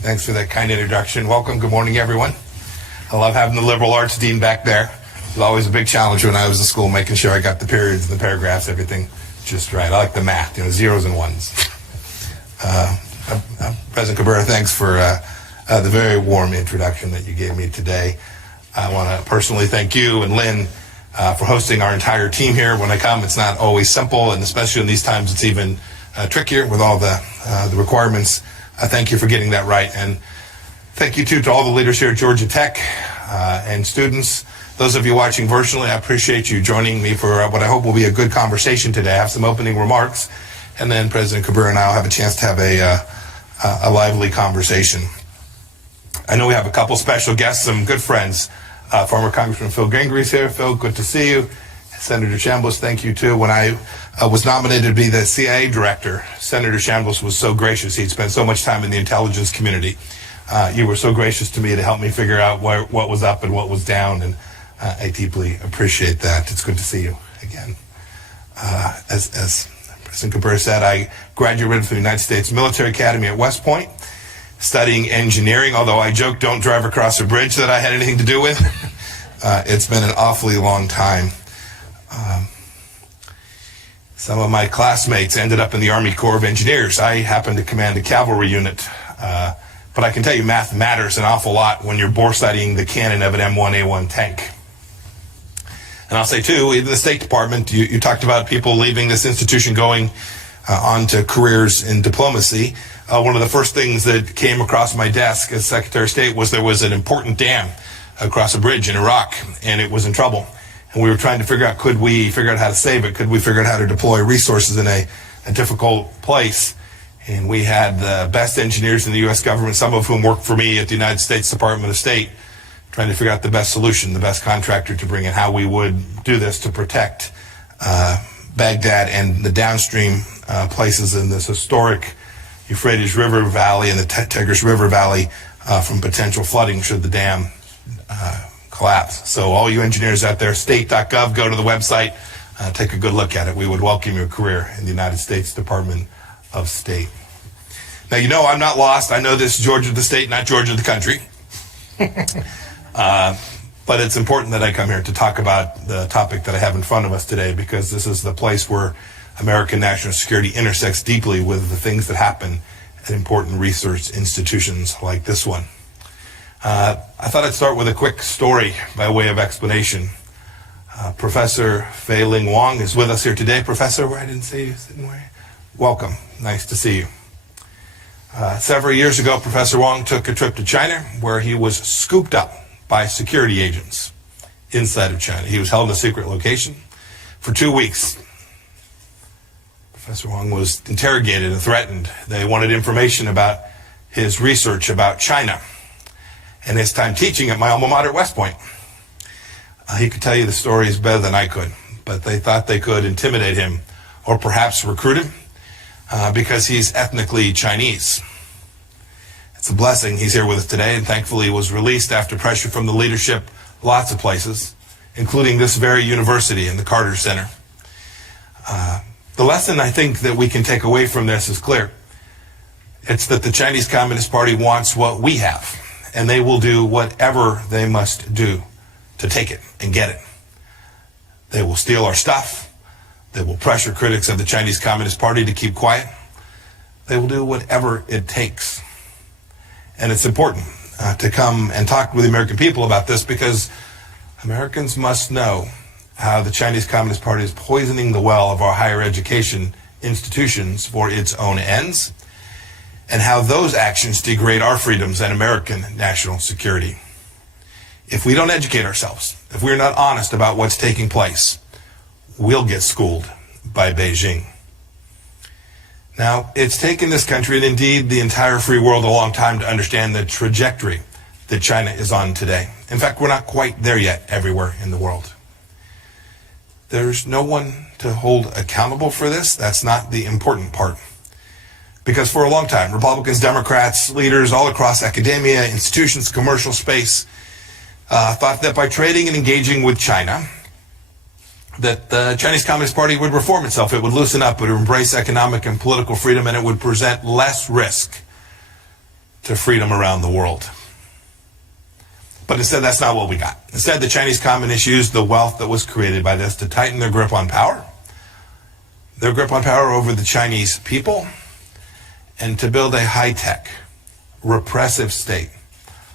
Thanks for that kind introduction. Welcome. Good morning, everyone. I love having the liberal arts dean back there. It was always a big challenge when I was in school, making sure I got the periods and the paragraphs, everything just right. I like the math, zeros and ones. President Cabrera, thanks for the very warm introduction that you gave me today. I want to personally thank you and Lynn for hosting our entire team here. When I come, it's not always simple, and especially in these times, it's even trickier with all the requirements. Thank you for getting that right, and thank you too to all the leaders here at Georgia Tech and students. Those of you watching virtually, I appreciate you joining me for what I hope will be a good conversation today. I have some opening remarks, and then President Cabrera and I will have a chance to have a lively conversation. I know we have a couple special guests, some good friends. Former Congressman Phil Gingree's here. Phil, good to see you. Senator Chambliss, thank you too. When I was nominated to be the CIA director, Senator Chambliss was so gracious. He'd spent so much time in the intelligence community. You were so gracious to me to help me figure out what was up and what was down, and I deeply appreciate that. It's good to see you again. As President Cabrera said, I graduated from the United States Military Academy at West Point, studying engineering, although I joke, don't drive across a bridge that I had anything to do with. It's been an awfully long time. Some of my classmates ended up in the Army Corps of Engineers. I happened to command a cavalry unit. But I can tell you math matters an awful lot when you're bore studying the cannon of an M1A1 tank. And I'll say too, in the State Department, you talked about people leaving this institution going on to careers in diplomacy. One of the first things that came across my desk as Secretary of State was there was an important dam across a bridge in Iraq, and it was in trouble. And we were trying to figure out, could we figure out how to save it? Could we figure out how to deploy resources in a difficult place? And we had the best engineers in the U.S. government, some of whom worked for me at the United States Department of State, trying to figure out the best solution, the best contractor to bring in, how we would do this to protect Baghdad and the downstream places in this historic Euphrates River Valley and the Tigris River Valley from potential flooding should the dam collapse. So all you engineers out there, state.gov, go to the website, take a good look at it. We would welcome your career in the United States Department of State. Now, I'm not lost. I know this is Georgia the state, not Georgia the country. But it's important that I come here to talk about the topic that I have in front of us today, because this is the place where American national security intersects deeply with the things that happen at important research institutions like this one. I thought I'd start with a quick story by way of explanation. Professor Fei-Ling Wang is with us here today. Professor, where I didn't see you sitting where? Welcome. Nice to see you. Several years ago, Professor Wang took a trip to China where he was scooped up by security agents inside of China. He was held in a secret location for 2 weeks. Professor Wang was interrogated and threatened. They wanted information about his research about China and his time teaching at my alma mater at West Point. He could tell you the stories better than I could, but they thought they could intimidate him or perhaps recruit him because he's ethnically Chinese. It's a blessing he's here with us today, and thankfully he was released after pressure from the leadership lots of places, including this very university and the Carter Center. The lesson I think that we can take away from this is clear. It's that the Chinese Communist Party wants what we have, and they will do whatever they must do to take it and get it. They will steal our stuff. They will pressure critics of the Chinese Communist Party to keep quiet. They will do whatever it takes. And it's important to come and talk with the American people about this, because Americans must know how the Chinese Communist Party is poisoning the well of our higher education institutions for its own ends, and how those actions degrade our freedoms and American national security. If we don't educate ourselves, if we're not honest about what's taking place, we'll get schooled by Beijing. Now, it's taken this country, and indeed the entire free world, a long time to understand the trajectory that China is on today. In fact, we're not quite there yet everywhere in the world. There's no one to hold accountable for this. That's not the important part. Because for a long time, Republicans, Democrats, leaders all across academia, institutions, commercial space, thought that by trading and engaging with China, that the Chinese Communist Party would reform itself, it would loosen up, it would embrace economic and political freedom, and it would present less risk to to freedom around the world. But instead, that's not what we got. Instead, the Chinese communists used the wealth that was created by this to tighten their grip on power over the Chinese people, and to build a high-tech, repressive state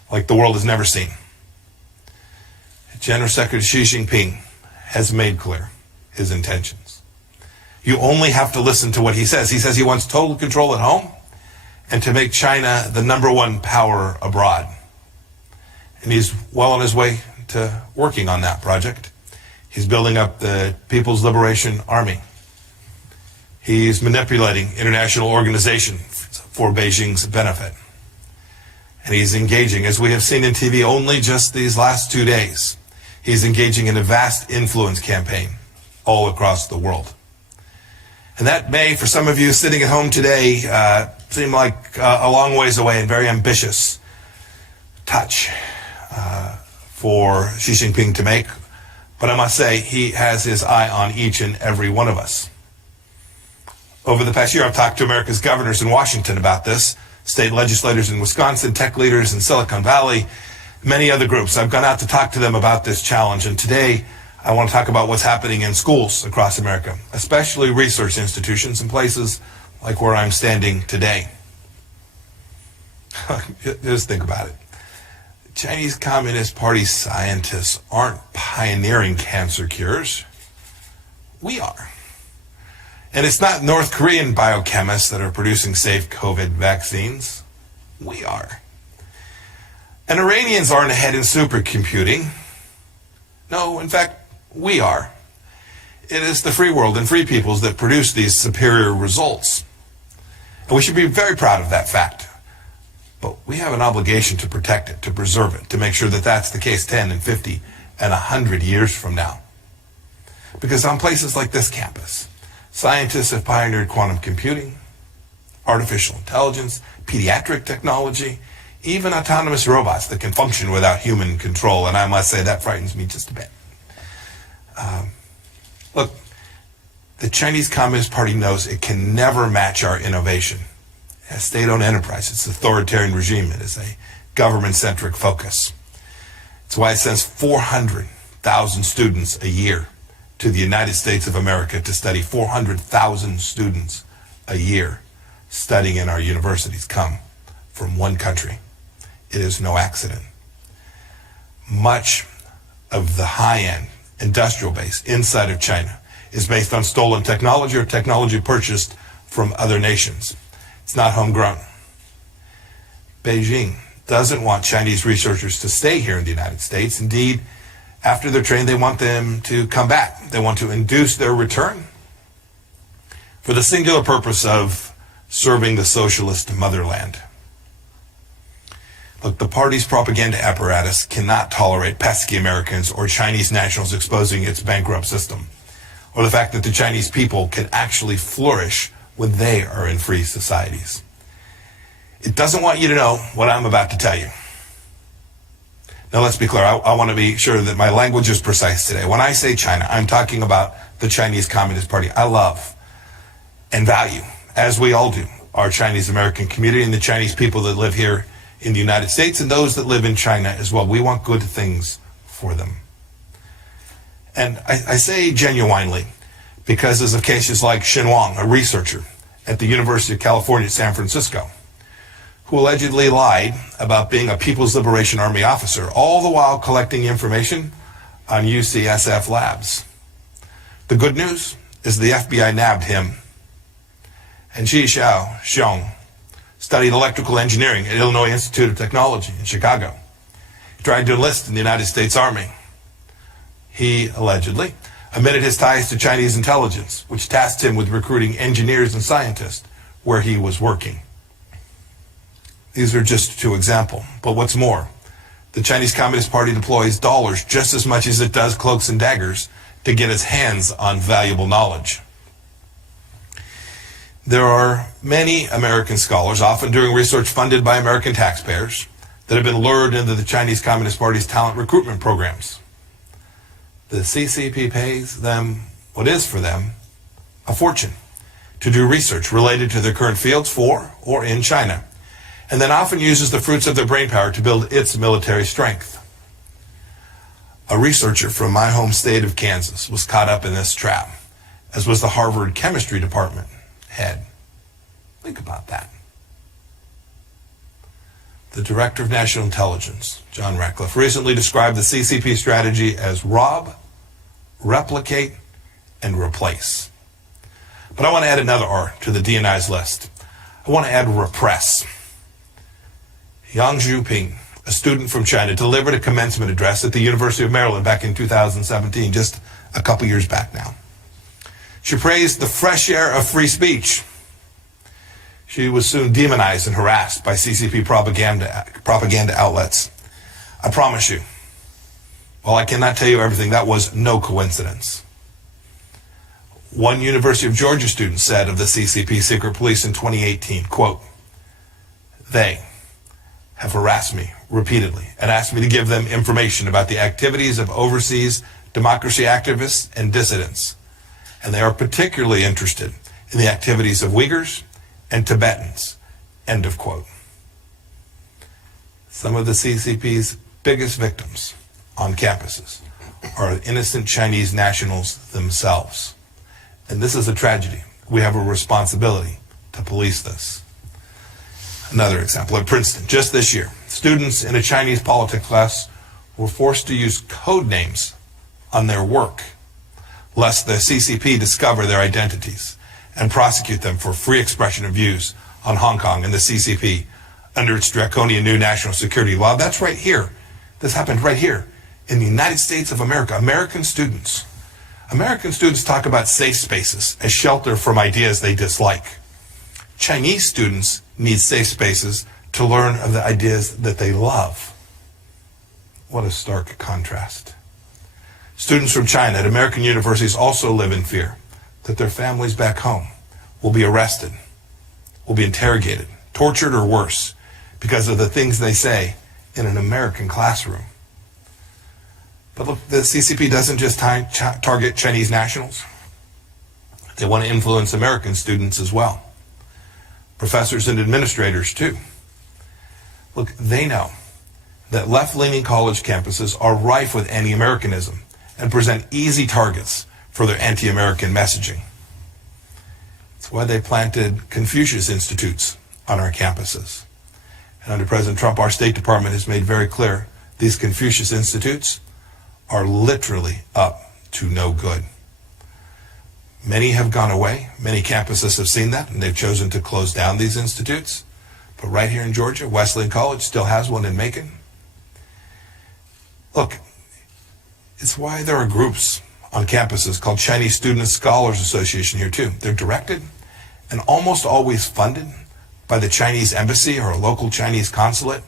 like the world has never seen. General Secretary Xi Jinping has made clear his intentions. You only have to listen to what he says. He says he wants total control at home and to make China the #1 power abroad. And he's well on his way to working on that project. He's building up the People's Liberation Army. He's manipulating international organizations for Beijing's benefit. And he's engaging, as we have seen in TV only just these last 2 days, he's engaging in a vast influence campaign all across the world. And that may, for some of you sitting at home today, seem like a long ways away and very ambitious touch for Xi Jinping to make. But I must say, he has his eye on each and every one of us. Over the past year, I've talked to America's governors in Washington about this, state legislators in Wisconsin, tech leaders in Silicon Valley, many other groups. I've gone out to talk to them about this challenge, and today I want to talk about what's happening in schools across America, especially research institutions in places like where I'm standing today. Just think about it. Chinese Communist Party scientists aren't pioneering cancer cures. We are. And it's not North Korean biochemists that are producing safe COVID vaccines. We are. And Iranians aren't ahead in supercomputing. No, in fact, we are. It is the free world and free peoples that produce these superior results. And we should be very proud of that fact. But we have an obligation to protect it, to preserve it, to make sure that that's the case 10 and 50 and 100 years from now. Because on places like this campus, scientists have pioneered quantum computing, artificial intelligence, pediatric technology, even autonomous robots that can function without human control. And I must say that frightens me just a bit. Look, the Chinese Communist Party knows it can never match our innovation. A state-owned enterprise, it's an authoritarian regime, it is a government-centric focus. It's why it sends 400,000 students a year to the United States of America to study. 400,000 students a year studying in our universities come from one country. It is no accident. Much of the high-end industrial base inside of China is based on stolen technology or technology purchased from other nations. It's not homegrown. Beijing doesn't want Chinese researchers to stay here in the United States. Indeed, after they're trained, they want them to come back. They want to induce their return for the singular purpose of serving the socialist motherland. Look, the party's propaganda apparatus cannot tolerate pesky Americans or Chinese nationals exposing its bankrupt system, or the fact that the Chinese people can actually flourish when they are in free societies. It doesn't want you to know what I'm about to tell you. Now, let's be clear. I want to be sure that my language is precise today. When I say China, I'm talking about the Chinese Communist Party. I love and value, as we all do, our Chinese American community and the Chinese people that live here in the United States and those that live in China as well. We want good things for them. And I say genuinely because of cases like Xin Wang, a researcher at the University of California, San Francisco, who allegedly lied about being a People's Liberation Army officer, all the while collecting information on UCSF labs. The good news is the FBI nabbed him. And Ji Xiong studied electrical engineering at Illinois Institute of Technology in Chicago. He tried to enlist in the United States Army. He allegedly admitted his ties to Chinese intelligence, which tasked him with recruiting engineers and scientists where he was working. These are just two examples. But what's more, the Chinese Communist Party deploys dollars just as much as it does cloaks and daggers to get its hands on valuable knowledge. There are many American scholars, often doing research funded by American taxpayers, that have been lured into the Chinese Communist Party's talent recruitment programs. The CCP pays them what is for them a fortune to do research related to their current fields for or in China. and then often uses the fruits of their brainpower to build its military strength. A researcher from my home state of Kansas was caught up in this trap, as was the Harvard chemistry department head. Think about that. The Director of National Intelligence, John Ratcliffe, recently described the CCP strategy as rob, replicate, and replace. But I want to add another R to the DNI's list. I want to add repress. Yang Zhuping, a student from China, delivered a commencement address at the University of Maryland back in 2017, just a couple years back now. She praised the fresh air of free speech. She was soon demonized and harassed by CCP propaganda outlets. I promise you, while I cannot tell you everything, that was no coincidence. One University of Georgia student said of the CCP secret police in 2018, quote, "They have harassed me repeatedly and asked me to give them information about the activities of overseas democracy activists and dissidents. And they are particularly interested in the activities of Uyghurs and Tibetans," end of quote. Some of the CCP's biggest victims on campuses are innocent Chinese nationals themselves. And this is a tragedy. We have a responsibility to police this. Another example, at Princeton, just this year, students in a Chinese politics class were forced to use code names on their work, lest the CCP discover their identities and prosecute them for free expression of views on Hong Kong and the CCP under its draconian new national security law. That's right here. This happened right here in the United States of America. American students talk about safe spaces as shelter from ideas they dislike. Chinese students need safe spaces to learn of the ideas that they love. What a stark contrast. Students from China at American universities also live in fear that their families back home will be arrested, will be interrogated, tortured, or worse because of the things they say in an American classroom. But look, the CCP doesn't just target Chinese nationals. They want to influence American students as well. Professors and administrators too. Look, they know that left-leaning college campuses are rife with anti-Americanism and present easy targets for their anti-American messaging. It's why they planted Confucius Institutes on our campuses. And under President Trump, our State Department has made very clear these Confucius Institutes are literally up to no good. Many have gone away. Many campuses have seen that, and they've chosen to close down these institutes. But right here in Georgia, Wesleyan College still has one in Macon. Look, it's why there are groups on campuses called Chinese Student Scholars Association here too. They're directed and almost always funded by the Chinese embassy or a local Chinese consulate.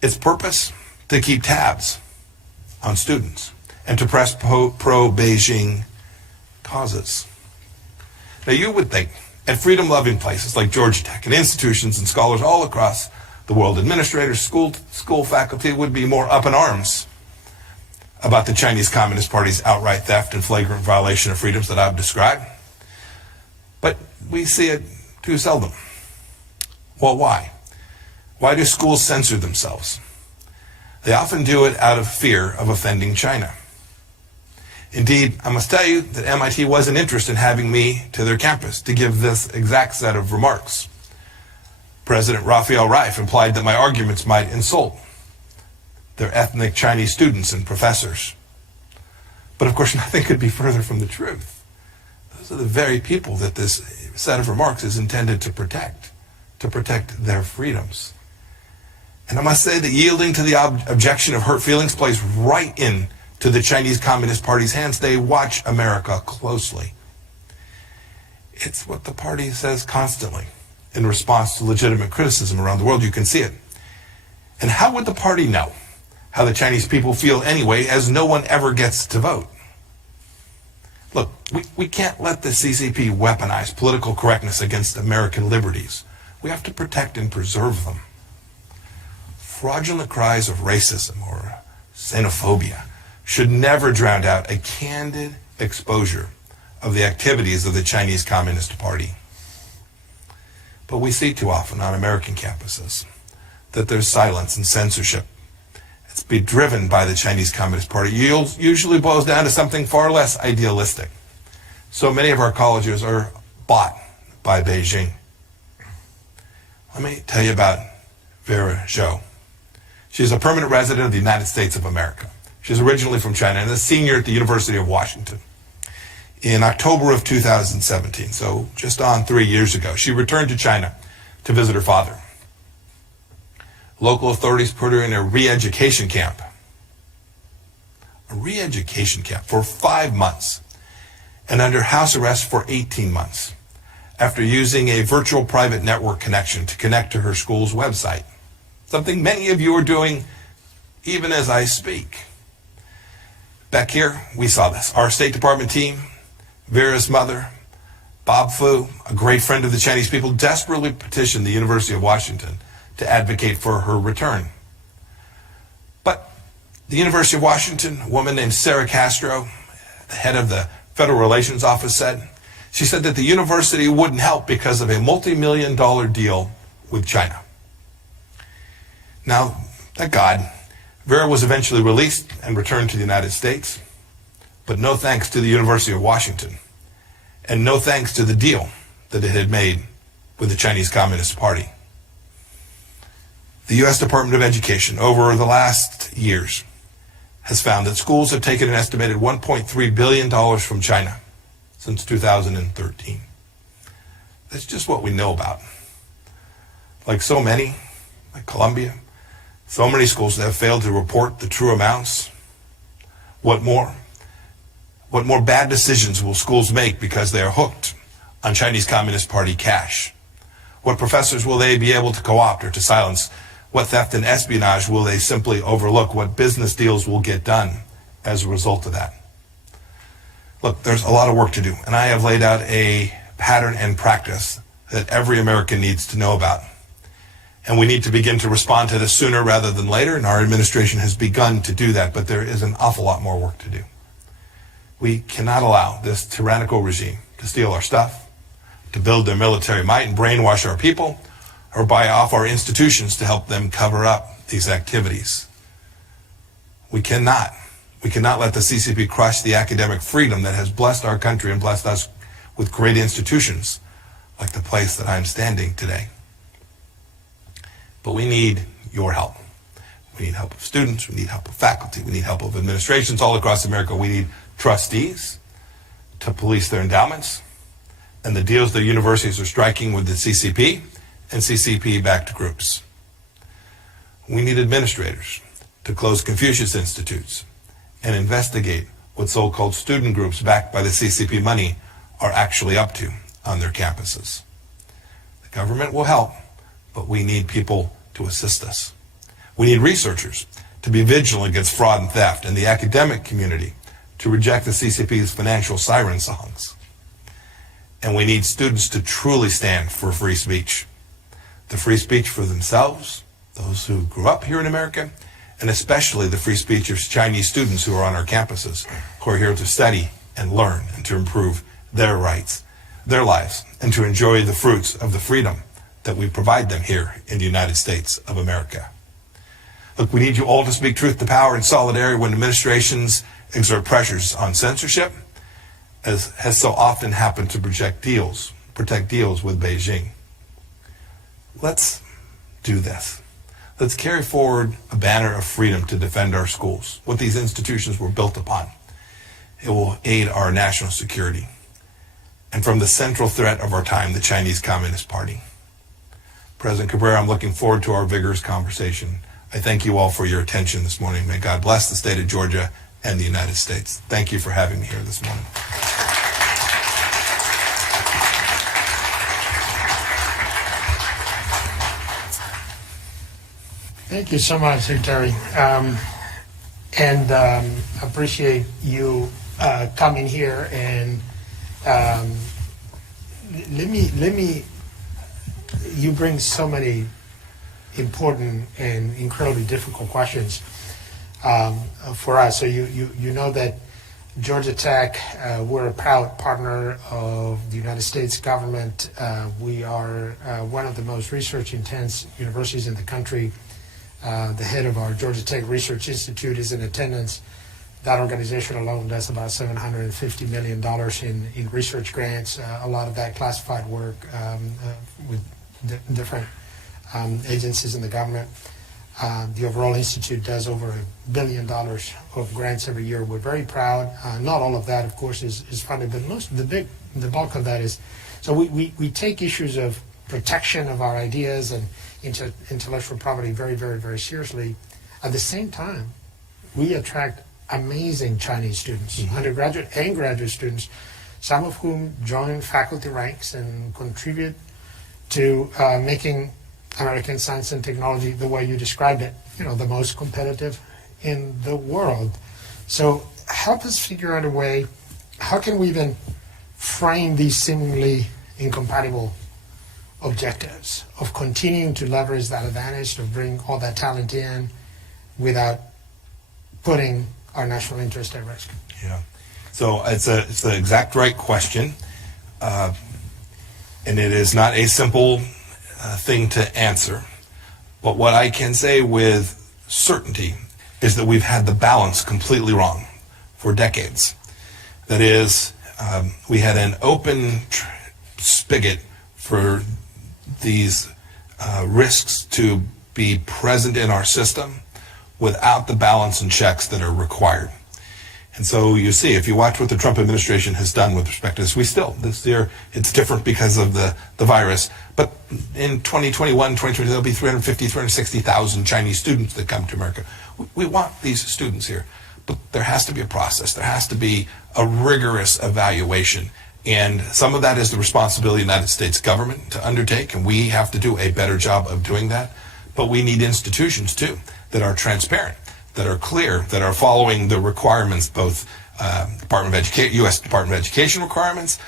Its purpose, to keep tabs on students and to press pro-Beijing causes. Now you would think at freedom-loving places like Georgia Tech and institutions and scholars all across the world, administrators, school faculty would be more up in arms about the Chinese Communist Party's outright theft and flagrant violation of freedoms that I've described. But we see it too seldom. Well, why? Why do schools censor themselves? They often do it out of fear of offending China. Indeed, I must tell you that MIT wasn't interested in having me to their campus to give this exact set of remarks. President Raphael Reif implied that my arguments might insult their ethnic Chinese students and professors. But of course, nothing could be further from the truth. Those are the very people that this set of remarks is intended to protect their freedoms. And I must say that yielding to the objection of hurt feelings plays right into the Chinese Communist Party's hands. They watch America closely. It's what the party says constantly in response to legitimate criticism around the world. You can see it. And how would the party know how the Chinese people feel anyway, as no one ever gets to vote? Look, we can't let the CCP weaponize political correctness against American liberties. We have to protect and preserve them. Fraudulent cries of racism or xenophobia should never drown out a candid exposure of the activities of the Chinese Communist Party. But we see too often on American campuses that there's silence and censorship. It's been driven by the Chinese Communist Party. Usually boils down to something far less idealistic. So many of our colleges are bought by Beijing. Let me tell you about Vera Zhou. She's a permanent resident of the United States of America. She's originally from China and a senior at the University of Washington. In October of 2017, so just on 3 years ago, she returned to China to visit her father. Local authorities put her in a re-education camp. A re-education camp for 5 months and under house arrest for 18 months after using a virtual private network connection to connect to her school's website. Something many of you are doing even as I speak. Back here, we saw this. Our State Department team, Vera's mother, Bob Fu, a great friend of the Chinese people, desperately petitioned the University of Washington to advocate for her return. But the University of Washington, a woman named Sarah Castro, the head of the Federal Relations Office, said that the university wouldn't help because of a multi-million-dollar deal with China. Now, thank God, Vera was eventually released and returned to the United States, but no thanks to the University of Washington, and no thanks to the deal that it had made with the Chinese Communist Party. The U.S. Department of Education, over the last years, has found that schools have taken an estimated $1.3 billion from China since 2013. That's just what we know about. Like so many, like Columbia, so many schools that have failed to report the true amounts. What more? What more bad decisions will schools make because they are hooked on Chinese Communist Party cash? What professors will they be able to co-opt or to silence? What theft and espionage will they simply overlook? What business deals will get done as a result of that? Look, there's a lot of work to do, and I have laid out a pattern and practice that every American needs to know about. And we need to begin to respond to this sooner rather than later, and our administration has begun to do that, but there is an awful lot more work to do. We cannot allow this tyrannical regime to steal our stuff, to build their military might and brainwash our people, or buy off our institutions to help them cover up these activities. We cannot let the CCP crush the academic freedom that has blessed our country and blessed us with great institutions like the place that I'm standing today. But we need your help. We need help of students, we need help of faculty, we need help of administrations all across America. We need trustees to police their endowments and the deals the universities are striking with the CCP and CCP-backed groups. We need administrators to close Confucius Institutes and investigate what so-called student groups backed by the CCP money are actually up to on their campuses. The government will help, but we need people to assist us. We need researchers to be vigilant against fraud and theft, and the academic community to reject the CCP's financial siren songs. And we need students to truly stand for free speech. The free speech for themselves, those who grew up here in America, and especially the free speech of Chinese students who are on our campuses, who are here to study and learn and to improve their rights, their lives, and to enjoy the fruits of the freedom that we provide them here in the United States of America. Look, we need you all to speak truth to power in solidarity when administrations exert pressures on censorship, as has so often happened to protect deals with Beijing. Let's do this. Let's carry forward a banner of freedom to defend our schools, what these institutions were built upon. It will aid our national security. And from the central threat of our time, the Chinese Communist Party. President Cabrera, I'm looking forward to our vigorous conversation. I thank you all for your attention this morning. May God bless the state of Georgia and the United States. Thank you for having me here this morning. Thank you so much, Secretary. Appreciate you coming here and let me. You bring so many important and incredibly difficult questions for us. So you know that Georgia Tech, we're a proud partner of the United States government. We are one of the most research-intense universities in the country. The head of our Georgia Tech Research Institute is in attendance. That organization alone does about $750 million in research grants, a lot of that classified work with different agencies in the government. The overall institute does over $1 billion of grants every year. We're very proud. Not all of that, of course, is funded, but the bulk of that is. So we take issues of protection of our ideas and intellectual property very, very, very seriously. At the same time, we attract amazing Chinese students, undergraduate and graduate students, some of whom join faculty ranks and contribute to making American science and technology the way you described it, the most competitive in the world. So help us figure out a way, how can we even frame these seemingly incompatible objectives of continuing to leverage that advantage to bring all that talent in without putting our national interest at risk? Yeah. So it's the exact right question, and it is not a simple thing to answer. But what I can say with certainty is that we've had the balance completely wrong for decades. That is, we had an open spigot for these risks to be present in our system without the balance and checks that are required. And so you see, if you watch what the Trump administration has done with respect to this, this year, it's different because of the virus. But in 2021, 2020, there'll be 350, 360,000 Chinese students that come to America. We want these students here, but there has to be a process. There has to be a rigorous evaluation. And some of that is the responsibility of the United States government to undertake, and we have to do a better job of doing that. But we need institutions, too, that are transparent, that are clear, that are following the requirements, both U.S. Department of Education requirements,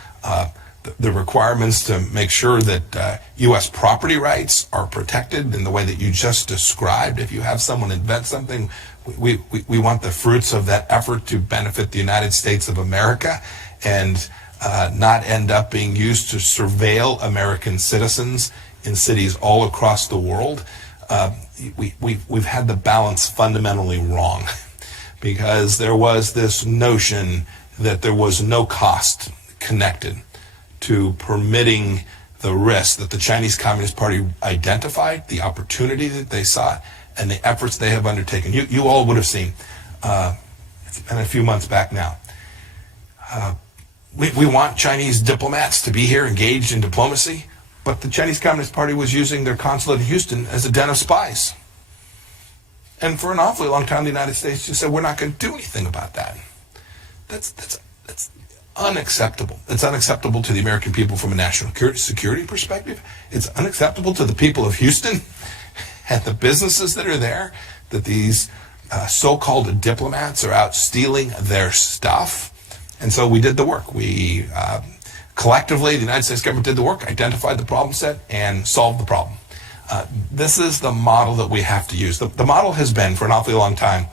the requirements to make sure that U.S. property rights are protected in the way that you just described. If you have someone invent something, we want the fruits of that effort to benefit the United States of America and not end up being used to surveil American citizens in cities all across the world. We've had the balance fundamentally wrong because there was this notion that there was no cost connected to permitting the risk that the Chinese Communist Party identified, the opportunity that they sought, and the efforts they have undertaken. You all would have seen, it's been a few months back now, we want Chinese diplomats to be here engaged in diplomacy, but the Chinese Communist Party was using their consulate in Houston as a den of spies. And for an awfully long time, the United States just said, we're not going to do anything about that. That's unacceptable. It's unacceptable to the American people from a national security perspective. It's unacceptable to the people of Houston and the businesses that are there, that these so-called diplomats are out stealing their stuff. And so we did the work. We collectively, the United States government did the work, identified the problem set, and solved the problem. This is the model that we have to use. The model has been, for an awfully long time,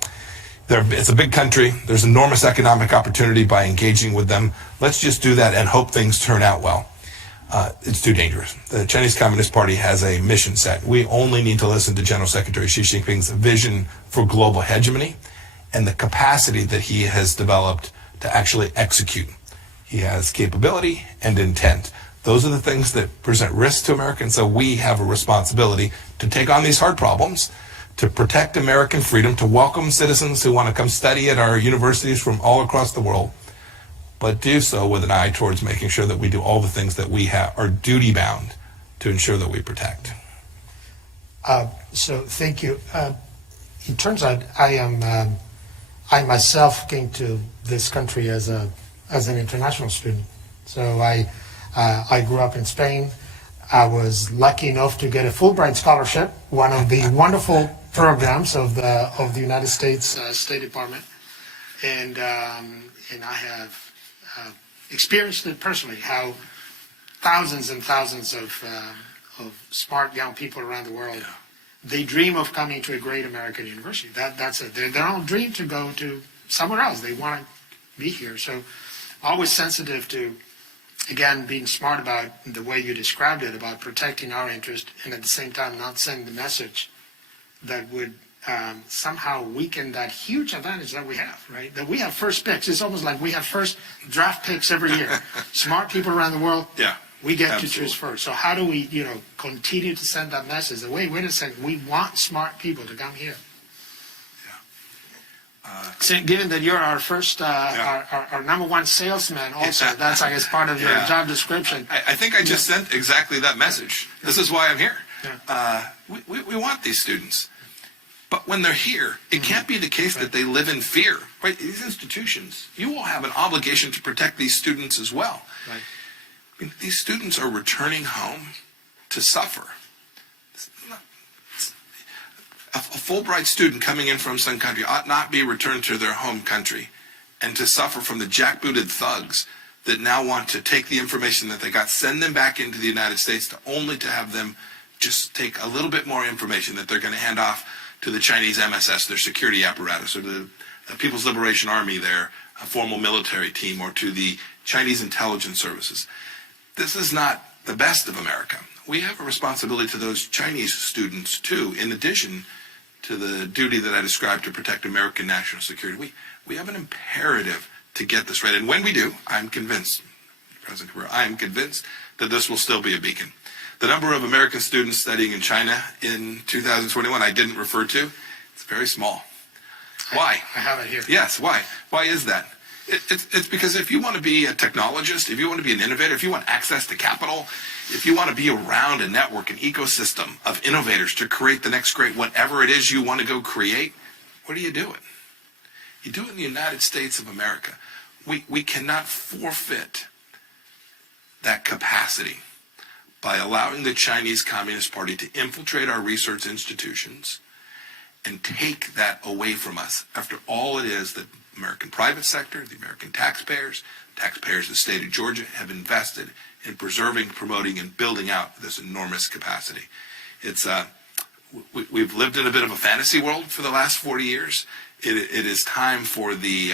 it's a big country. There's enormous economic opportunity by engaging with them. Let's just do that and hope things turn out well. It's too dangerous. The Chinese Communist Party has a mission set. We only need to listen to General Secretary Xi Jinping's vision for global hegemony and the capacity that he has developed to actually execute. He has capability and intent. Those are the things that present risk to America, and so we have a responsibility to take on these hard problems, to protect American freedom, to welcome citizens who want to come study at our universities from all across the world, but do so with an eye towards making sure that we do all the things that we are duty-bound to ensure that we protect. So thank you. It turns out I myself came to this country as an international student. So I grew up in Spain. I was lucky enough to get a Fulbright scholarship, one of the wonderful programs of the United States State Department, and I have experienced it personally. How thousands and thousands of smart young people around the world, they dream of coming to a great American university. That's their own dream to go to somewhere else. They want to be here. So always sensitive to, again, being smart about the way you described it, about protecting our interest, and at the same time not sending the message that would somehow weaken that huge advantage that we have, right? That we have first picks. It's almost like we have first draft picks every year. Smart people around the world, Yeah, we get absolutely. to choose first. So how do we, continue to send that message? The wait a second, we want smart people to come here. So given that you're our first, our number one salesman also, that's, I guess, part of your job description. I think I just sent exactly that message. This is why I'm here. We want these students. But when they're here, it can't be the case that they live in fear, right? These institutions, you will have an obligation to protect these students as well. Right. I mean, these students are returning home to suffer. A Fulbright student coming in from some country ought not be returned to their home country and to suffer from the jackbooted thugs that now want to take the information that they got, send them back into the United States, only to have them just take a little bit more information that they're going to hand off to the Chinese MSS, their security apparatus, or the People's Liberation Army, their formal military team, or to the Chinese intelligence services. This is not the best of America. We have a responsibility to those Chinese students, too, in addition to the duty that I described to protect American national security. We have an imperative to get this right. And when we do, I'm convinced, President Cabrera, I am convinced that this will still be a beacon. The number of American students studying in China in 2021 I didn't refer to, it's very small. Why? I have it here. Yes, why? Why is that? It's because if you want to be a technologist, if you want to be an innovator, if you want access to capital, if you want to be around a network, an ecosystem of innovators to create the next great whatever it is you want to go create, where do you do it? You do it in the United States of America. We cannot forfeit that capacity by allowing the Chinese Communist Party to infiltrate our research institutions and take that away from us. After all, it is that the American private sector, the American taxpayers of the state of Georgia have invested in preserving, promoting, and building out this enormous capacity. It's we've lived in a bit of a fantasy world for the last 40 years. It is time for the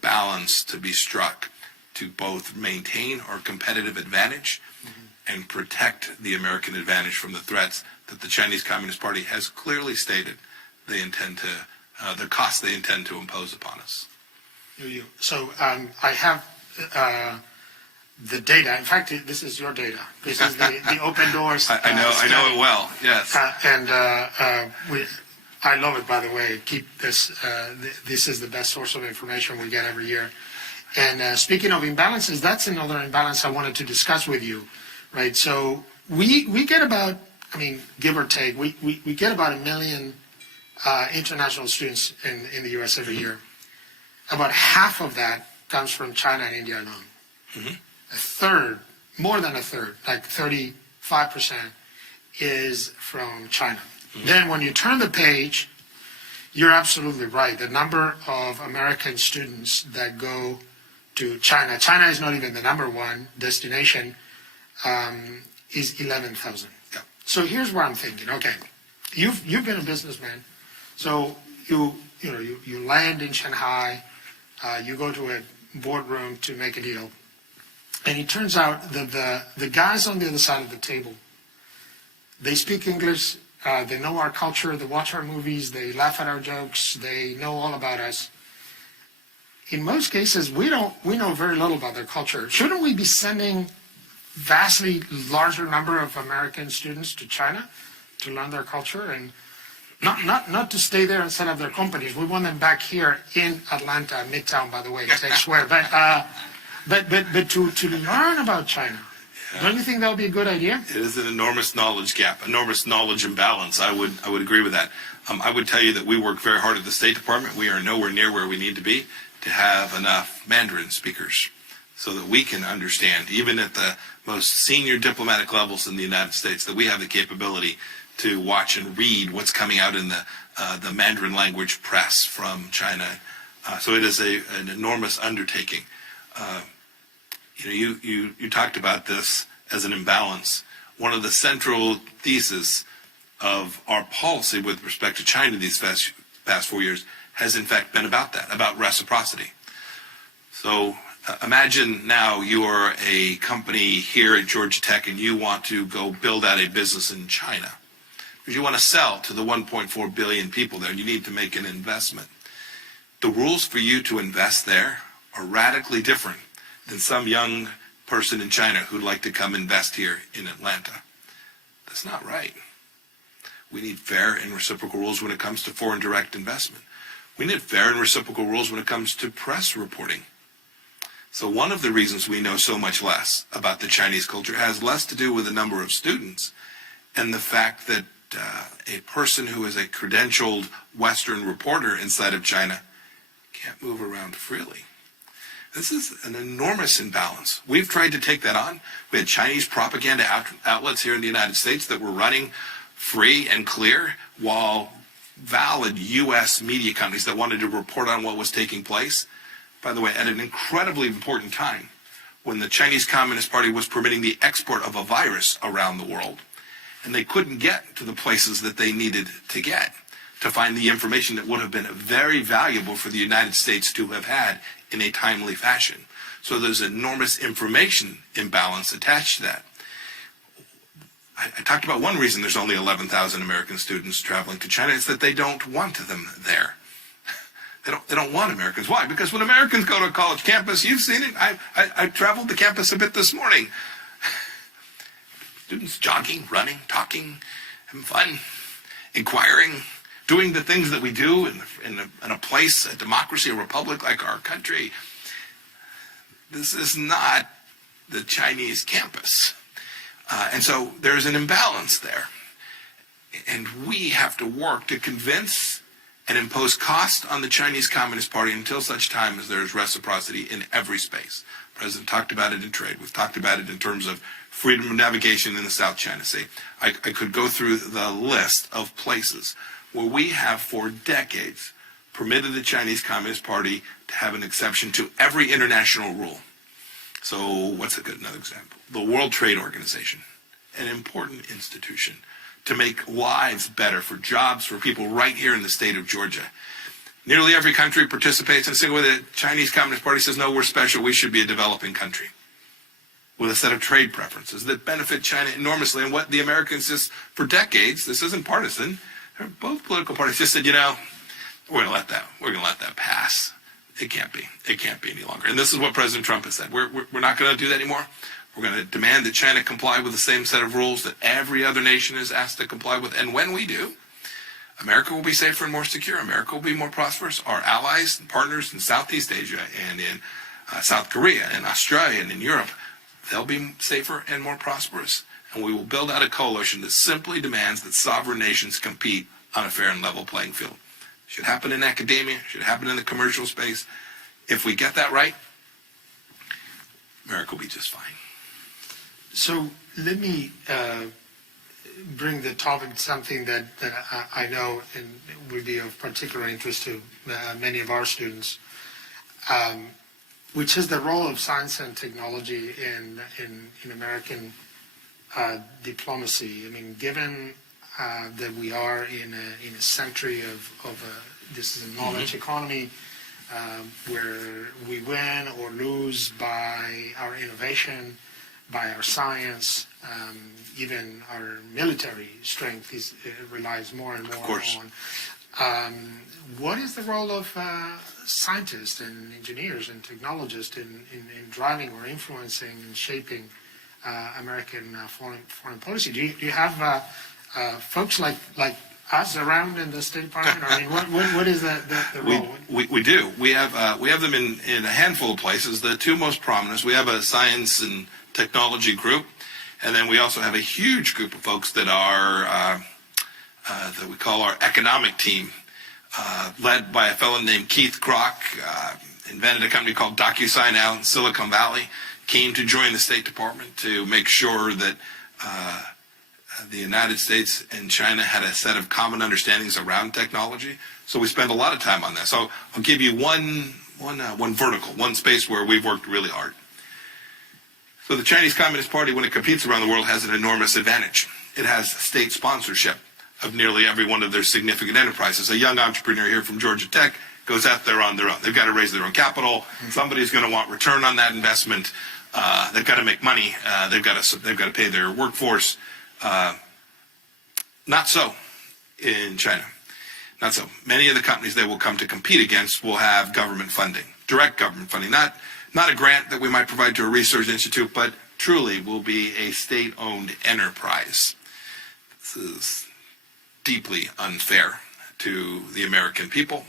balance to be struck to both maintain our competitive advantage and protect the American advantage from the threats that the Chinese Communist Party has clearly stated they intend to, the cost they intend to impose upon us. So I have the data. In fact, this is your data. This is the open doors. I know it well. Yes. I love it. By the way, keep this. This is the best source of information we get every year. And speaking of imbalances, that's another imbalance I wanted to discuss with you, right? So we get about, give or take, we get about 1 million international students in the U.S. every year. About half of that comes from China and India alone. Mm-hmm. A third, more than a third, like 35%, is from China. Mm-hmm. Then when you turn the page, you're absolutely right. The number of American students that go to China is not even the number one destination, is 11,000. Yeah. So here's what I'm thinking. Okay, you've been a businessman, so you land in Shanghai, you go to a boardroom to make a deal, and it turns out that the guys on the other side of the table, they speak English, they know our culture, they watch our movies, they laugh at our jokes, they know all about us. In most cases, we know very little about their culture. Shouldn't we be sending vastly larger number of American students to China to learn their culture and not to stay there and set up their companies? We want them back here in Atlanta, Midtown, by the way, Tech Square. But to learn about China. Yeah. Don't you think that would be a good idea? It is an enormous knowledge gap, enormous knowledge imbalance. I would agree with that. I would tell you that we work very hard at the State Department. We are nowhere near where we need to be to have enough Mandarin speakers so that we can understand, even at the most senior diplomatic levels in the United States, that we have the capability to watch and read what's coming out in the Mandarin language press from China. So it is an enormous undertaking. You talked about this as an imbalance. One of the central theses of our policy with respect to China these past 4 years has in fact been about that, about reciprocity. So imagine now you're a company here at Georgia Tech and you want to go build out a business in China. Because you want to sell to the 1.4 billion people there. You need to make an investment. The rules for you to invest there are radically different than some young person in China who'd like to come invest here in Atlanta. That's not right. We need fair and reciprocal rules when it comes to foreign direct investment. We need fair and reciprocal rules when it comes to press reporting. So one of the reasons we know so much less about the Chinese culture has less to do with the number of students and the fact that a person who is a credentialed Western reporter inside of China can't move around freely. This is an enormous imbalance. We've tried to take that on. We had Chinese propaganda outlets here in the United States that were running free and clear, while valid U.S. media companies that wanted to report on what was taking place, by the way, at an incredibly important time when the Chinese Communist Party was permitting the export of a virus around the world, and they couldn't get to the places that they needed to get to find the information that would have been very valuable for the United States to have had in a timely fashion. So there's enormous information imbalance attached to that. I talked about one reason there's only 11,000 American students traveling to China. It's that they don't want them there. They don't want Americans. Why? Because when Americans go to a college campus, you've seen it. I traveled the campus a bit this morning. Students jogging, running, talking, having fun, inquiring, doing the things that we do in a place, a democracy, a republic like our country. This is not the Chinese campus. And so there's an imbalance there. And we have to work to convince and impose cost on the Chinese Communist Party until such time as there is reciprocity in every space. The President talked about it in trade. We've talked about it in terms of freedom of navigation in the South China Sea. I could go through the list of places where we have for decades permitted the Chinese Communist Party to have an exception to every international rule. So what's another example? The World Trade Organization, an important institution to make lives better for jobs for people right here in the state of Georgia. Nearly every country participates in a single way. The Chinese Communist Party says, no, we're special. We should be a developing country with a set of trade preferences that benefit China enormously. And what the Americans just, for decades, this isn't partisan, both political parties just said, we're going to let that pass. It can't be any longer. And this is what President Trump has said. We're not going to do that anymore. We're going to demand that China comply with the same set of rules that every other nation is asked to comply with. And when we do, America will be safer and more secure. America will be more prosperous. Our allies and partners in Southeast Asia and in South Korea and Australia and in Europe, they'll be safer and more prosperous. And we will build out a coalition that simply demands that sovereign nations compete on a fair and level playing field. It should happen in academia. It should happen in the commercial space. If we get that right, America will be just fine. So let me bring the topic to something that I know and would be of particular interest to many of our students, which is the role of science and technology in American diplomacy. I mean, given that we are in a century of this is a knowledge economy where we win or lose by our innovation, by our science, even our military strength relies more and more on. What is the role of scientists and engineers and technologists in driving or influencing and shaping American foreign policy? Do you have folks like us around in the State Department? I mean, what is the role? We do. We have them in a handful of places. The two most prominent, we have a science and technology group, and then we also have a huge group of folks that are that we call our economic team, led by a fellow named Keith Kroc, invented a company called DocuSign out in Silicon Valley, came to join the State Department to make sure that the United States and China had a set of common understandings around technology. So we spend a lot of time on that. So I'll give you one vertical, one space where we've worked really hard. So the Chinese Communist Party, when it competes around the world, has an enormous advantage. It has state sponsorship of nearly every one of their significant enterprises. A young entrepreneur here from Georgia Tech goes out there on their own. They've got to raise their own capital. Somebody's going to want return on that investment. They've got to make money. They've got to pay their workforce. Not so in China. Not so. Many of the companies they will come to compete against will have government funding, direct government funding, not a grant that we might provide to a research institute, but truly will be a state-owned enterprise. This is deeply unfair to the American people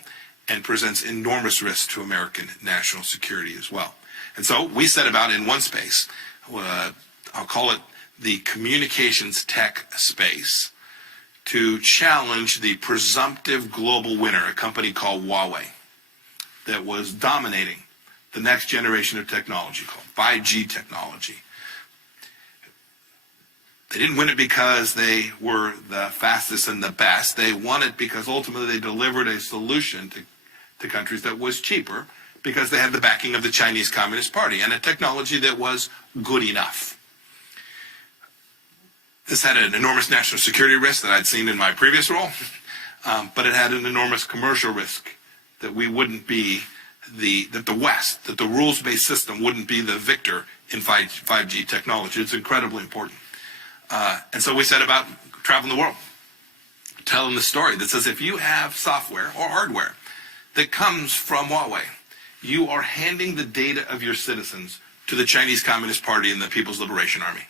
and presents enormous risk to American national security as well. And so we set about in one space, I'll call it the communications tech space, to challenge the presumptive global winner, a company called Huawei, that was dominating the next generation of technology called 5G technology. They didn't win it because they were the fastest and the best. They won it because ultimately they delivered a solution to countries that was cheaper because they had the backing of the Chinese Communist Party and a technology that was good enough. This had an enormous national security risk that I'd seen in my previous role, but it had an enormous commercial risk that we wouldn't be that the West, that the rules-based system wouldn't be the victor in 5G technology. It's incredibly important. And so we set about traveling the world, telling the story that says if you have software or hardware that comes from Huawei, you are handing the data of your citizens to the Chinese Communist Party and the People's Liberation Army.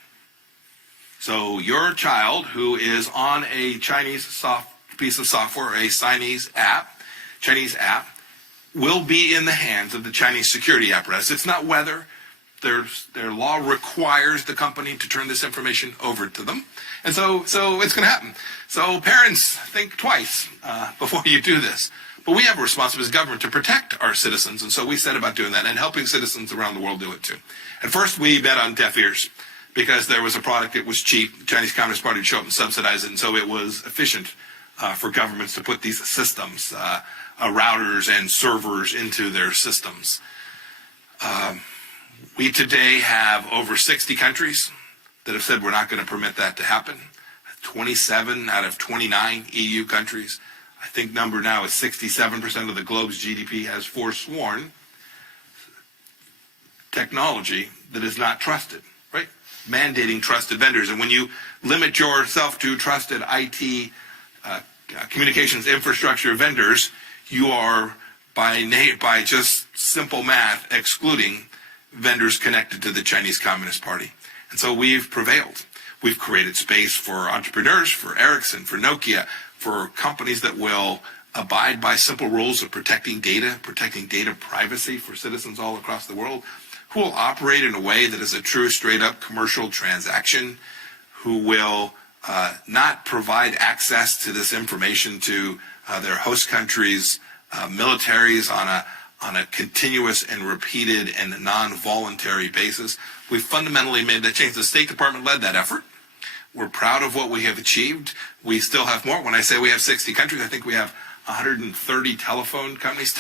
So your child who is on a Chinese piece of software, a Chinese app, will be in the hands of the Chinese security apparatus. It's not whether. Their law requires the company to turn this information over to them. And so it's going to happen. So parents, think twice before you do this. But we have a responsibility as government to protect our citizens, and so we set about doing that and helping citizens around the world do it too. At first, we bet on deaf ears because there was a product that was cheap. The Chinese Communist Party would show up and subsidize it, and so it was efficient for governments to put these systems, routers and servers into their systems. We today have over 60 countries that have said we're not going to permit that to happen. 27 out of 29 EU countries. I think number now is 67% of the globe's GDP has forsworn technology that is not trusted, right? Mandating trusted vendors. And when you limit yourself to trusted IT communications infrastructure vendors, you are by just simple math excluding vendors connected to the Chinese Communist Party. And so we've prevailed. We've created space for entrepreneurs, for Ericsson, for Nokia, for companies that will abide by simple rules of protecting data privacy for citizens all across the world, who will operate in a way that is a true straight-up commercial transaction, who will not provide access to this information to their host countries' militaries on a continuous and repeated and non-voluntary basis. We fundamentally made that change. The State Department led that effort. We're proud of what we have achieved. We still have more. When I say we have 60 countries, I think we have 130 telephone companies.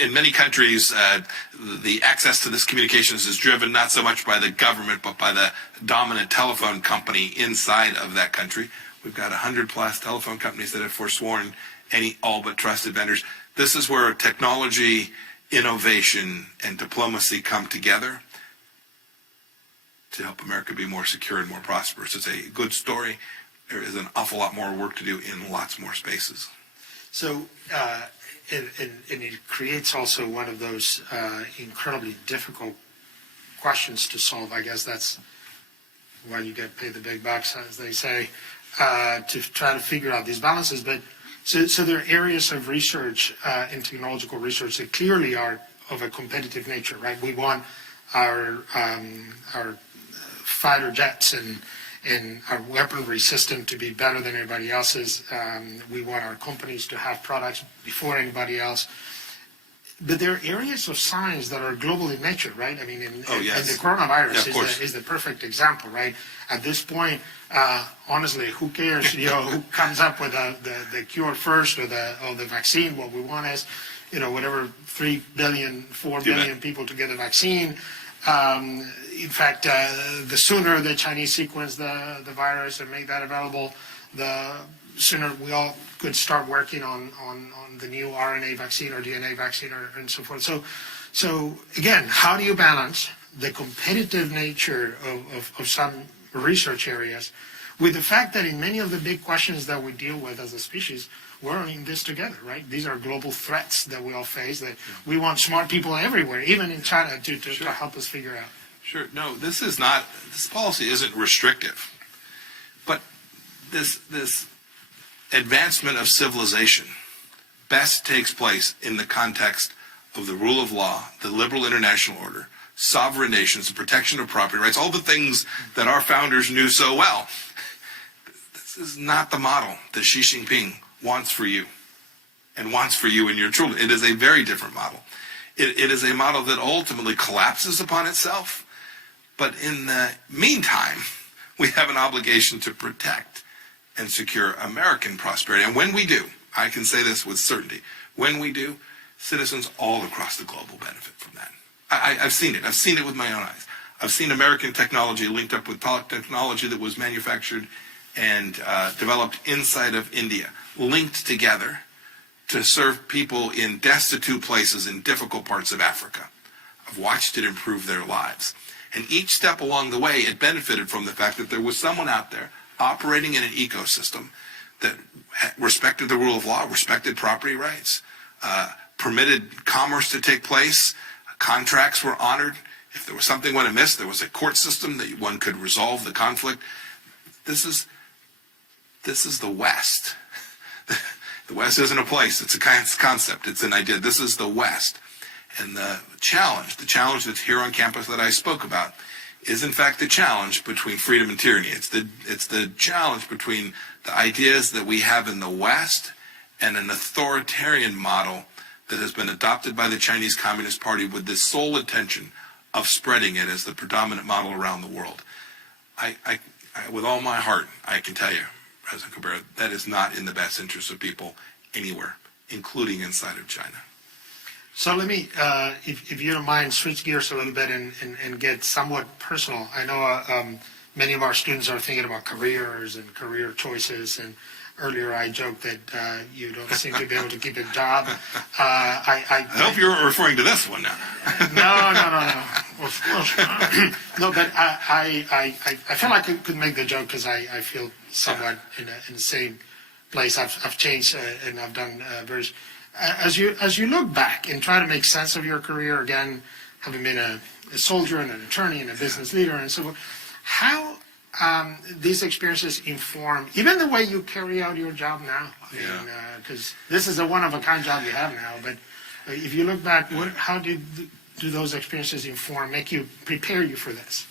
In many countries, the access to this communications is driven not so much by the government, but by the dominant telephone company inside of that country. We've got 100+ telephone companies that have forsworn any all but trusted vendors. This is where technology, innovation, and diplomacy come together to help America be more secure and more prosperous. It's a good story. There is an awful lot more work to do in lots more spaces. So, and it creates also one of those incredibly difficult questions to solve. I guess that's why you get paid the big bucks, as they say, to try to figure out these balances. But so there are areas of research and technological research that clearly are of a competitive nature, right? We want our fighter jets and our weaponry system to be better than anybody else's. We want our companies to have products before anybody else. But there are areas of science that are global in nature, right? I mean, and the coronavirus is the perfect example, right? At this point, honestly, who cares? Who comes up with the cure first or the vaccine? What we want is, whatever 3 billion, 4 billion people to get a vaccine. In fact, the sooner the Chinese sequence the virus and make that available, the sooner we all could start working on the new RNA vaccine or DNA vaccine and so forth. So again, how do you balance the competitive nature of some research areas with the fact that in many of the big questions that we deal with as a species, we're in this together, right? These are global threats that we all face that we want smart people everywhere, even in China, to help us figure out. Sure. No, this policy isn't restrictive. But this advancement of civilization best takes place in the context of the rule of law, the liberal international order, sovereign nations, the protection of property rights, all the things that our founders knew so well. This is not the model that Xi Jinping wants for you and wants for you and your children. It is a very different model. It is a model that ultimately collapses upon itself. But in the meantime, we have an obligation to protect and secure American prosperity. And when we do, I can say this with certainty, when we do, citizens all across the globe will benefit from that. I've seen it. I've seen it with my own eyes. I've seen American technology linked up with technology that was manufactured and developed inside of India, linked together to serve people in destitute places in difficult parts of Africa. I've watched it improve their lives. And each step along the way, it benefited from the fact that there was someone out there operating in an ecosystem that respected the rule of law, respected property rights, permitted commerce to take place, contracts were honored. If there was something went amiss, there was a court system that one could resolve the conflict. This is the West. The West isn't a place, it's a concept, it's an idea. This is the West. And the challenge that's here on campus that I spoke about is in fact the challenge between freedom and tyranny. It's the challenge between the ideas that we have in the West and an authoritarian model that has been adopted by the Chinese Communist Party with the sole intention of spreading it as the predominant model around the world. I with all my heart, I can tell you, President Cabrera, that is not in the best interest of people anywhere, including inside of China. So let me, if you don't mind, switch gears a little bit and get somewhat personal. I know many of our students are thinking about careers and career choices, and earlier I joked that you don't seem to be able to keep a job. I hope you're referring to this one now. No. No, but I feel like I could make the joke because I feel somewhat in the same place. I've changed and I've done various. As you look back and try to make sense of your career, again, having been a soldier and an attorney and a business leader and so forth, how these experiences inform even the way you carry out your job now? Because this is a one-of-a-kind job you have now, but if you look back, how do those experiences prepare you for this?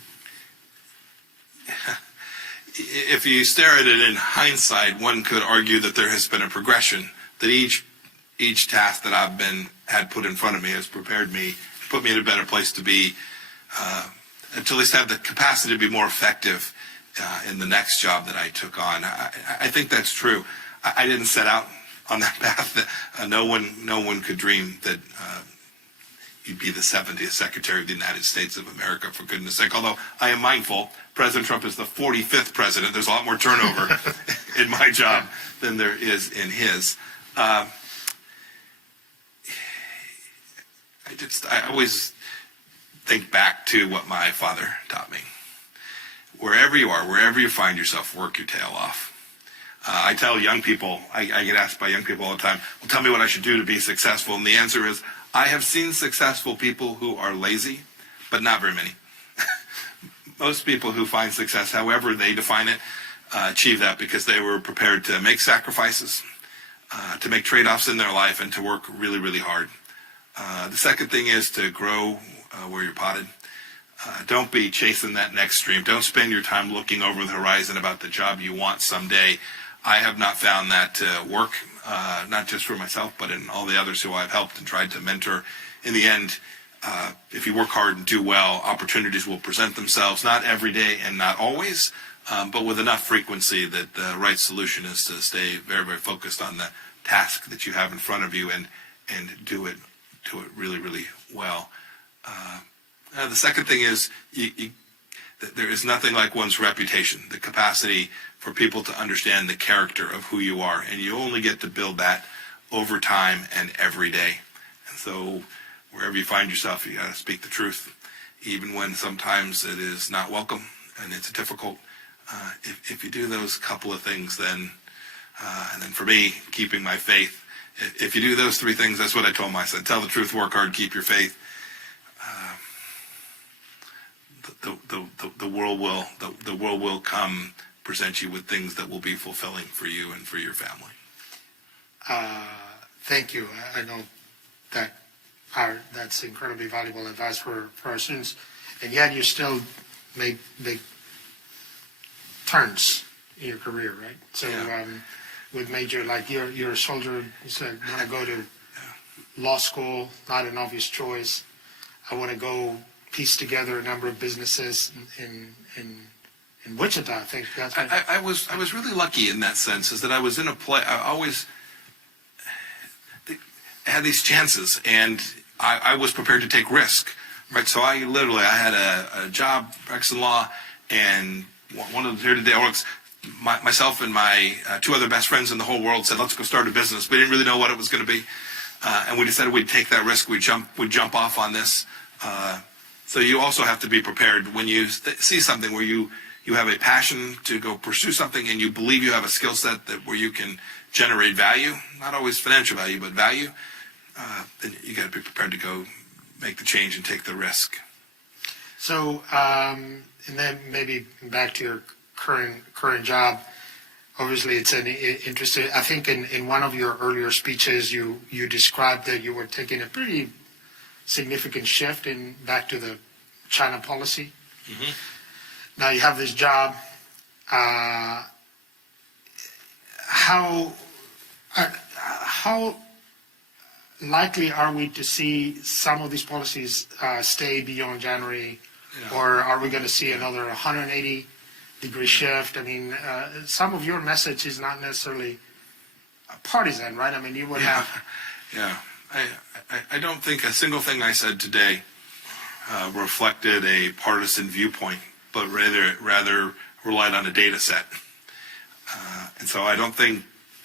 If you stare at it in hindsight, one could argue that there has been a progression, that each task that I've had put in front of me has prepared me, put me in a better place to be, to at least have the capacity to be more effective in the next job that I took on. I think that's true. I didn't set out on that path. No one could dream that you'd be the 70th Secretary of the United States of America, for goodness sake. Although I am mindful, President Trump is the 45th president. There's a lot more turnover in my job than there is in his. I always think back to what my father taught me. Wherever you are, wherever you find yourself, work your tail off. I tell young people, I get asked by young people all the time, well, tell me what I should do to be successful. And the answer is, I have seen successful people who are lazy, but not very many. Most people who find success, however they define it, achieve that because they were prepared to make sacrifices, to make trade-offs in their life, and to work really, really hard. The second thing is to grow where you're potted. Don't be chasing that next stream. Don't spend your time looking over the horizon about the job you want someday. I have not found that to work, not just for myself, but in all the others who I've helped and tried to mentor. In the end, if you work hard and do well, opportunities will present themselves, not every day and not always, but with enough frequency that the right solution is to stay very, very focused on the task that you have in front of you and do it really, really well. The second thing is there is nothing like one's reputation, the capacity for people to understand the character of who you are. And you only get to build that over time and every day. And so wherever you find yourself, you got to speak the truth, even when sometimes it is not welcome and it's difficult. If you do those couple of things, then, and then for me, keeping my faith, if you do those three things, that's what I told my son. Tell the truth, work hard, keep your faith. The world will come present you with things that will be fulfilling for you and for your family. Thank you. I know that that's incredibly valuable advice for our students, and yet you still make big turns in your career, right? So with major, like you're a soldier, you said, I want to go to law school, not an obvious choice. I want to go piece together a number of businesses in Wichita. I think that's what I was really lucky in that sense, is that I was in a play. I always had these chances, and I was prepared to take risk, right? So I had a job practicing law, and one of the here today works. Myself and my two other best friends in the whole world said, "Let's go start a business." We didn't really know what it was going to be, and we decided we'd take that risk. We'd jump off on this. So you also have to be prepared when you see something where you have a passion to go pursue something, and you believe you have a skill set where you can generate value, not always financial value, but value. Then you got to be prepared to go make the change and take the risk. So, and then maybe back to your current job. Obviously, it's an interesting. I think in one of your earlier speeches, you described that you were taking a pretty significant shift back to the China policy. Mm-hmm. Now you have this job. How likely are we to see some of these policies stay beyond January, or are we going to see another 180-degree shift? I mean, some of your message is not necessarily partisan, right? I mean, you would have. Yeah, I don't think a single thing I said today reflected a partisan viewpoint, but rather relied on a data set. And so I don't think,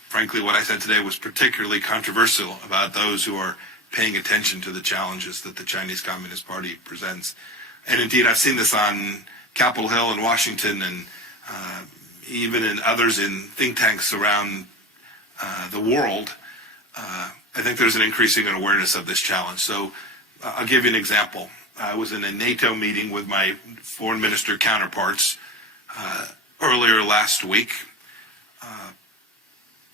frankly, what I said today was particularly controversial about those who are paying attention to the challenges that the Chinese Communist Party presents. And indeed, I've seen this on Capitol Hill in Washington, and even in others in think tanks around the world. I think there's an increasing awareness of this challenge. So I'll give you an example. I was in a NATO meeting with my foreign minister counterparts earlier last week.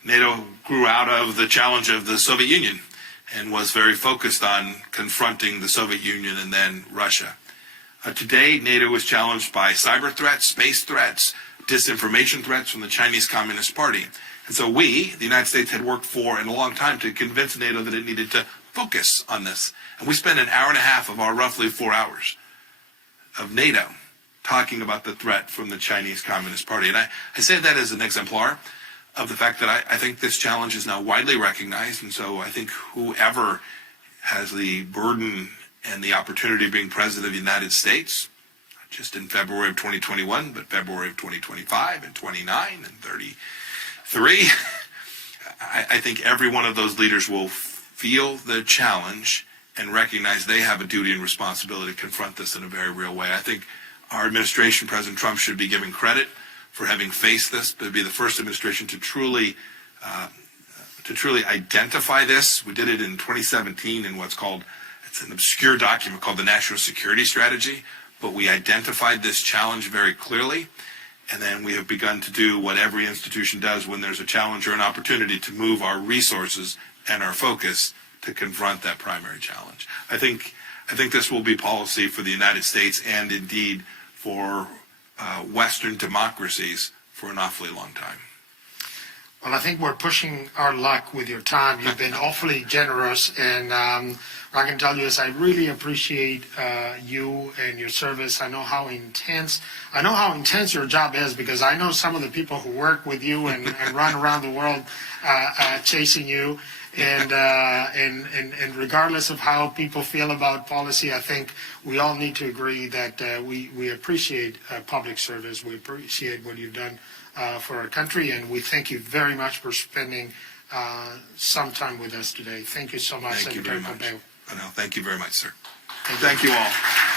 NATO grew out of the challenge of the Soviet Union and was very focused on confronting the Soviet Union and then Russia. Today, NATO is challenged by cyber threats, space threats, disinformation threats from the Chinese Communist Party. And so we, the United States, had worked for in a long time to convince NATO that it needed to focus on this. And we spent an hour and a half of our roughly 4 hours of NATO talking about the threat from the Chinese Communist Party. And I say that as an exemplar of the fact that I think this challenge is now widely recognized. And so I think whoever has the burden and the opportunity of being president of the United States, not just in February of 2021, but February of 2025 and 29 and 33, I think every one of those leaders will feel the challenge and recognize they have a duty and responsibility to confront this in a very real way. I think our administration, President Trump, should be given credit for having faced this, but be the first administration to truly identify this. We did it in 2017 in what's called, it's an obscure document called the National Security Strategy, but we identified this challenge very clearly, and then we have begun to do what every institution does when there's a challenge or an opportunity to move our resources and our focus to confront that primary challenge. I think this will be policy for the United States and indeed for Western democracies for an awfully long time. Well, I think we're pushing our luck with your time. You've been awfully generous, and what I can tell you is I really appreciate you and your service. I know how intense your job is, because I know some of the people who work with you and run around the world chasing you. And regardless of how people feel about policy, I think we all need to agree that we appreciate public service. We appreciate what you've done for our country, and we thank you very much for spending some time with us today. Thank you so much, Thank you Secretary very much. Pompeo. No, thank you very much, sir. Thank you. Thank you all.